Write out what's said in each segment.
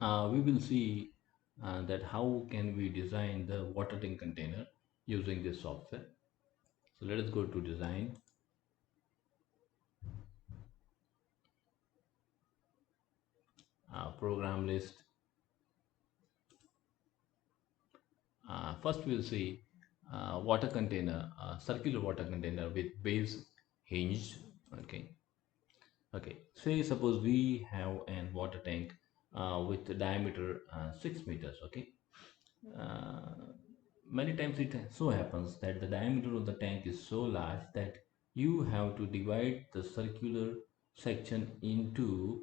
we will see that how can we design the water tank container using this software. So let us go to design, program list. First we'll see water container, circular water container with base hinged. Okay. Okay, say suppose we have an water tank with the diameter 6 meters. Okay. uh, Many times it so happens that the diameter of the tank is so large that you have to divide the circular section into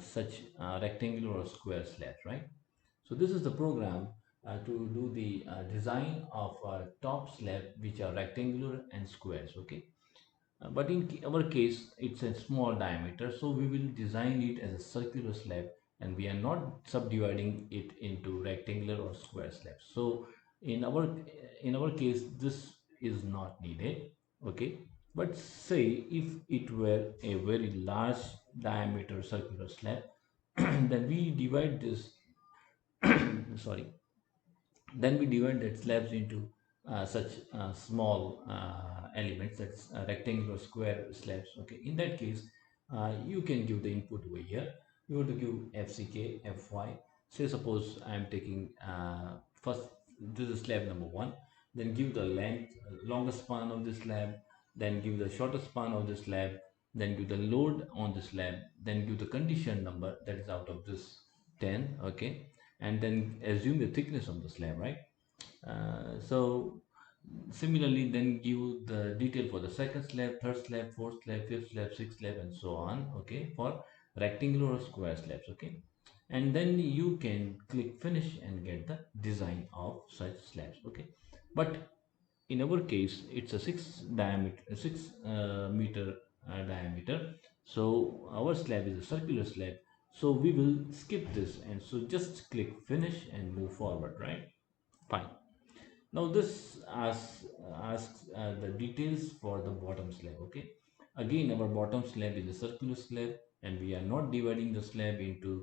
such rectangular or square slabs, right? So this is the program to do the design of top slab which are rectangular and squares. Okay. But in our case, it's a small diameter, so we will design it as a circular slab, and we are not subdividing it into rectangular or square slabs. So in our case, this is not needed. Okay. But say if it were a very large diameter circular slab, then we divide this sorry then we divide that slabs into such small elements, that's rectangular square slabs. Okay, in that case you can give the input over here. You want to give fck fy. Say suppose I am taking first, this is slab number one, then give the length, longest span of the slab, then give the shortest span of the slab, then give the load on the slab, then give the condition number, that is out of this 10. Okay, and then assume the thickness of the slab, right? So similarly, then give the detail for the second slab, third slab, fourth slab, fifth slab, sixth slab, and so on. Okay, for rectangular or square slabs. Okay, and then you can click finish and get the design of such slabs. Okay, but in our case, it's a six meter diameter. So our slab is a circular slab. So we will skip this, and so just click finish and move forward. Right? Fine. Now this asks the details for the bottom slab. Okay. Again, our bottom slab is a circular slab, and we are not dividing the slab into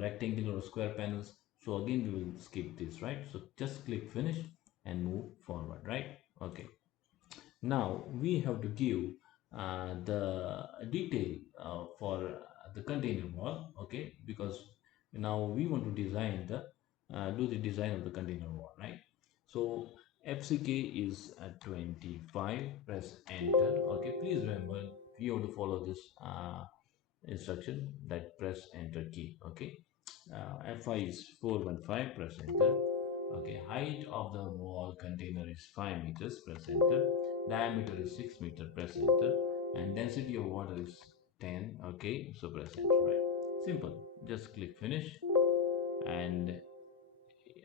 rectangular or square panels. So again, we will skip this, right? So just click finish and move forward, right? Okay. Now we have to give the detail for the container wall. Okay, because now we want to design the do the design of the container wall, right? So fck is 25. Press enter. Okay, please remember you have to follow this instruction, that press enter key. Okay, fi is 415. Press enter. Okay, height of the wall container is 5 meters. Press enter. Diameter is 6 meter. Press enter. And density of water is 10. Okay, so press enter. Right, simple. Just click finish. And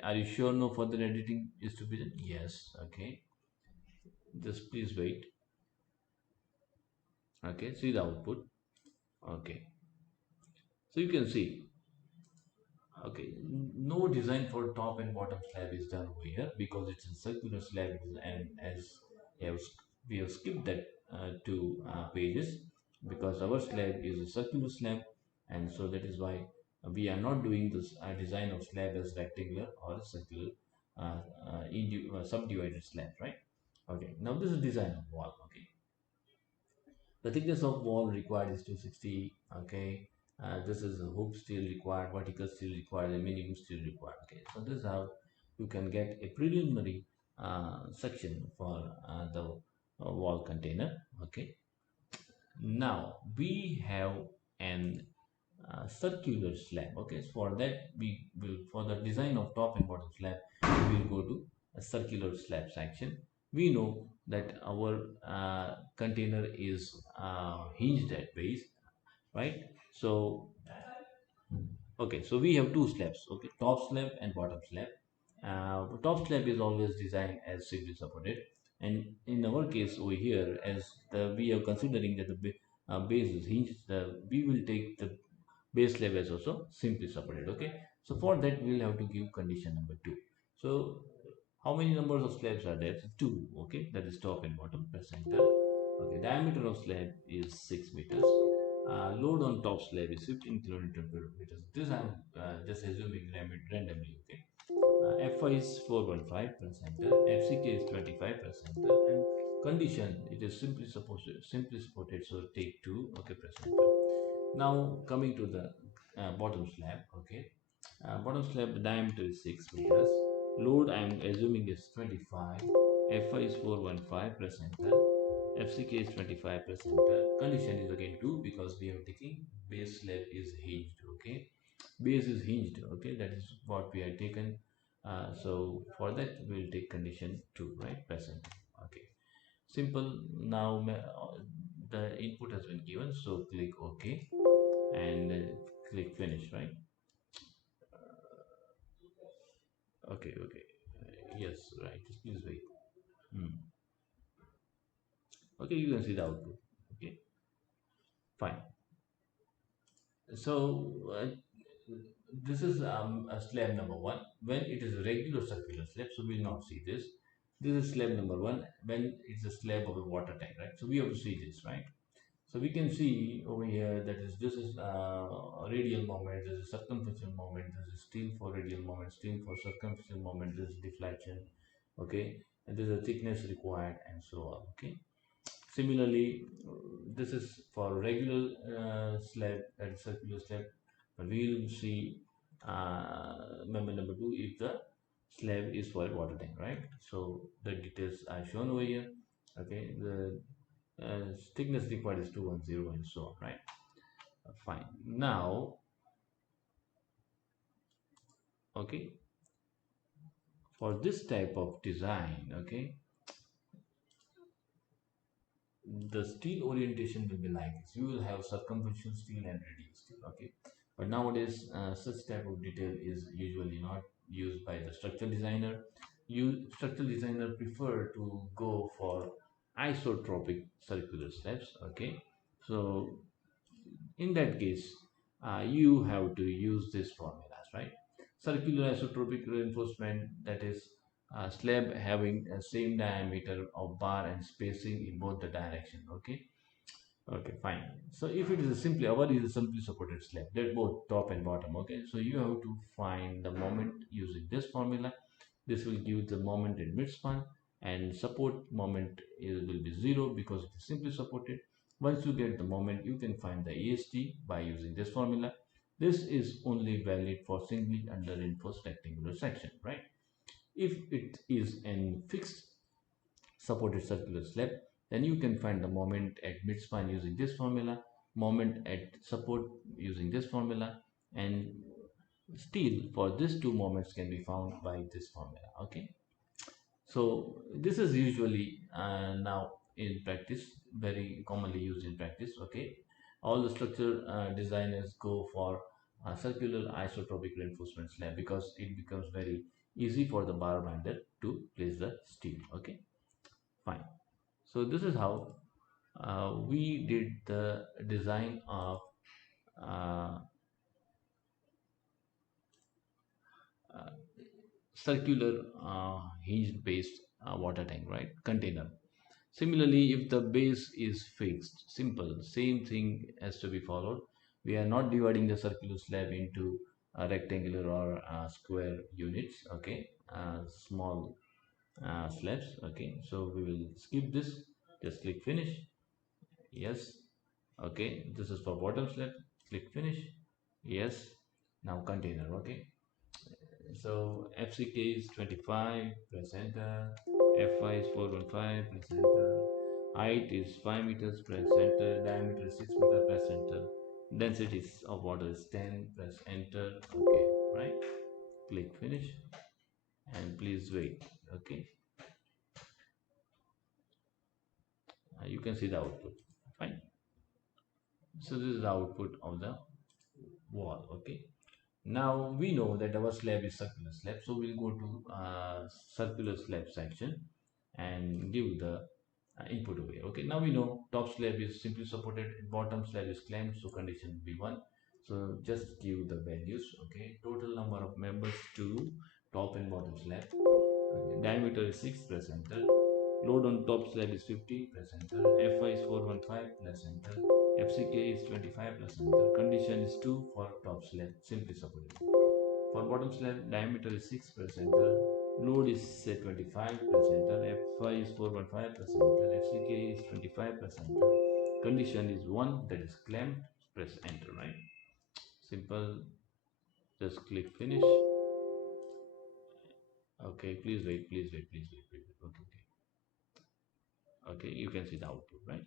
are you sure no further editing is to be done? Yes. Okay, just please wait. Okay, see the output. Okay, so you can see. Okay, no design for top and bottom slab is done over here because it's a circular slab, and as we have skipped that two pages because our slab is a circular slab, and so that is why we are not doing this design of slab as rectangular or circular subdivided slab, right? Okay, now this is design of wall. Okay, the thickness of wall required is 260. Okay, this is a hoop steel required, vertical steel required, and minimum steel required. Okay, so this is how you can get a preliminary section for the wall container. Okay, now we have an circular slab. Okay, so for that we will, for the design of top and bottom slab, we will go to a circular slab section. We know that our container is hinged at base, right? So okay, so we have two slabs. Okay, top slab and bottom slab. Top slab is always designed as simply supported, and in our case over here, as we are considering that the base is hinged, we will take the base slab as also simply supported. Okay, so for that we will have to give condition number two. So how many numbers of slabs are there? Two. Okay, that is top and bottom. Press enter. Okay, diameter of slab is 6 meters. Load on top slab is 15 kilonewton per meter. This I'm just assuming randomly. Okay. Fy is 415 per center, fck is 25 per center, and condition it is simply supported, so take 2, okay, per center. Now coming to the bottom slab, okay. Bottom slab, the diameter is 6 meters, load I am assuming is 25, fy is 415 per center, fck is 25 per center, condition is again 2 because we are taking base slab is hinged, okay. Base is hinged, okay, that is what we have taken. So for that we'll take condition 2, right, present, okay, simple. Now the input has been given, so click ok, and click finish, right. Okay, okay. Yes, right, just please wait. Okay, you can see the output, okay, fine. So this is a slab number one. When it is a regular circular slab, so we will not see this. This is slab number one when it's a slab of a water tank, right? So we have to see this, right? So we can see over here that is this is radial moment, this is circumferential moment, this is steel for radial moment, steel for circumferential moment, this is deflection, okay, and this is the thickness required and so on, okay. Similarly, this is for regular slab and circular slab, but we will see member number two if the slab is for a water tank, right? So the details are shown over here. Okay, the thickness required is 210 and so on, right? Fine. Now, okay, for this type of design, okay, the steel orientation will be like this. You will have circumferential steel and radial steel, okay. But nowadays such type of detail is usually not used by the structural designer. Structural designer prefer to go for isotropic circular slabs, okay. So in that case you have to use this formulas, right. Circular isotropic reinforcement, that is slab having a same diameter of bar and spacing in both the direction, okay. Okay, fine. So if it is a simply, our is a simply supported slab, they're both top and bottom, okay. So you have to find the moment using this formula. This will give the moment in midspan, and support moment will be 0 because it is simply supported. Once you get the moment, you can find the AST by using this formula. This is only valid for singly under reinforced rectangular section, right? If it is in fixed supported circular slab, then you can find the moment at midspan using this formula, moment at support using this formula, and steel for these two moments can be found by this formula, okay. So this is usually now in practice, very commonly used in practice, okay. All the structure designers go for circular isotropic reinforcement slab because it becomes very easy for the bar binder to place the steel, okay, fine. So this is how we did the design of uh, circular hinge based water tank, right, container. Similarly, if the base is fixed, simple, same thing has to be followed. We are not dividing the circular slab into rectangular or square units, okay, small slabs, okay. So we will skip this, just click finish. Yes, okay, this is for bottom slab, click finish. Yes, now container, okay. So FCK is 25, press enter. Fy is 415, press enter. Height is 5 meters, press enter. Diameter is 6 meters, press enter. Density of water is 10, press enter. Okay, right? Click finish and please wait. Okay, you can see the output. Fine. So this is the output of the wall. Okay. Now we know that our slab is circular slab, so we'll go to circular slab section and give the input away. Okay, now we know top slab is simply supported, bottom slab is clamped, so condition will be 1. So just give the values. Okay, total number of members 2, top and bottom slab. Okay. Diameter is 6, press enter. Load on top slab is 50 plus enter. Fy is 415 plus enter. Fck is 25 plus enter. Condition is 2 for top slab. Simply supported. For bottom slab, diameter is 6 plus enter. Load is say 25 plus enter. Fy is 415 plus enter. Fck is 25 plus enter. Condition is 1, that is clamped. Press enter, right? Simple. Just click finish. Okay, please wait, please wait, please wait, please wait. Okay, okay. Okay, you can see the output, right?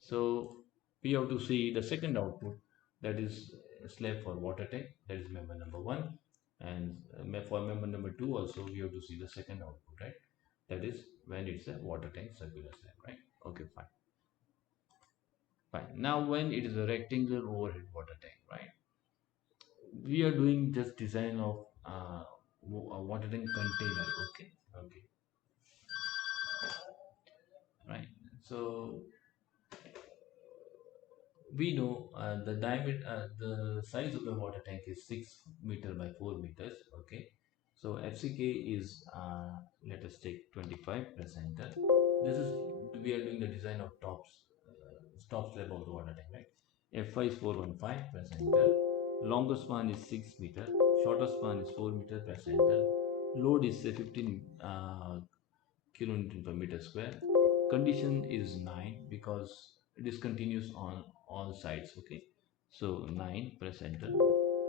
So we have to see the second output, that is slab for water tank, that is member number one, and for member number two also we have to see the second output, right? That is when it's a water tank circular slab, right? Okay, fine, fine. Now when it is a rectangular overhead water tank, right? We are doing just design of a water tank container. Okay, okay, right. So we know the size of the water tank is 6 meter by 4 meters. Okay, so FCK is let us take 25 percent. This is we are doing the design of top slab of the water tank, right? Fi is 415 percent. Longer span is 6 meter, shorter span is 4 meter per center. Load is say 15 kilonewton per meter square. Condition is 9 because it is continuous on all sides. Okay, so 9, press enter.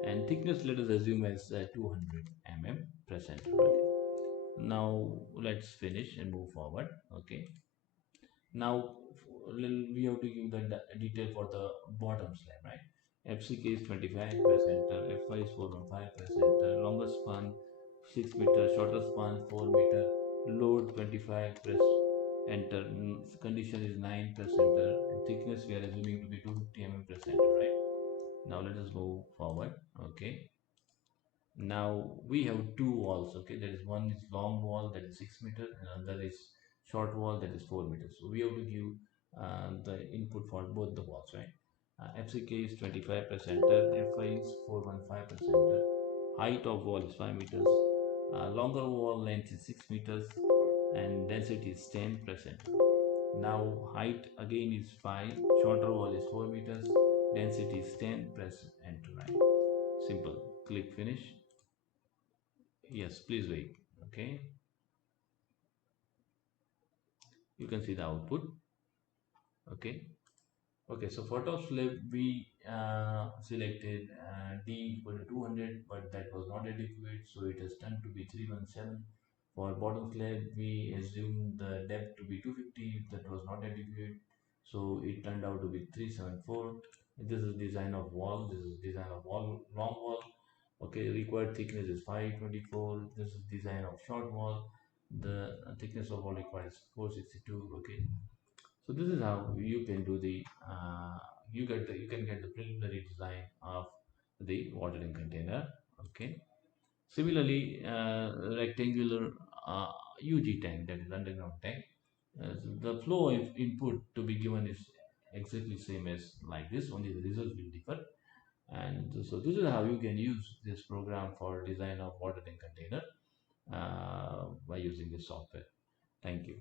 And thickness let us assume as 200 mm, press enter. Okay, now let's finish and move forward. Okay, now we have to give the detail for the bottom slab, right? FCK is 25 percent, Fi is 415 percent, longer span 6 meter, shorter span 4 meter, load 25, press enter. Condition is 9 percent, and thickness we are assuming to be 250 mm percent, right? Now let us move forward. Okay, now we have two walls. Okay, there is one is long wall, that is 6 meter, and another is short wall, that is 4 meters. So we have to give the input for both the walls, right? FCK is 25 percent, Fi is 415 percent, height of wall is 5 meters, longer wall length is 6 meters, and density is 10 percent. Now height again is 5, shorter wall is 4 meters, density is 10, press enter, right? Simple. Click finish. Yes, please wait. Okay, you can see the output. Okay, okay. So for top slab we selected D equal to 200, but that was not adequate, so it has turned to be 317. For bottom slab we assumed the depth to be 250, that was not adequate, so it turned out to be 374. This is design of wall. This is design of wall, long wall. Okay, required thickness is 524. This is design of short wall. The thickness of wall required is 462. Okay, so this is how you can do the you can get the preliminary design of the watering container. Okay, similarly, rectangular UG tank, that is underground tank, the flow of input to be given is exactly same as like this, only the result will differ. And so this is how you can use this program for design of water tank container by using this software. Thank you.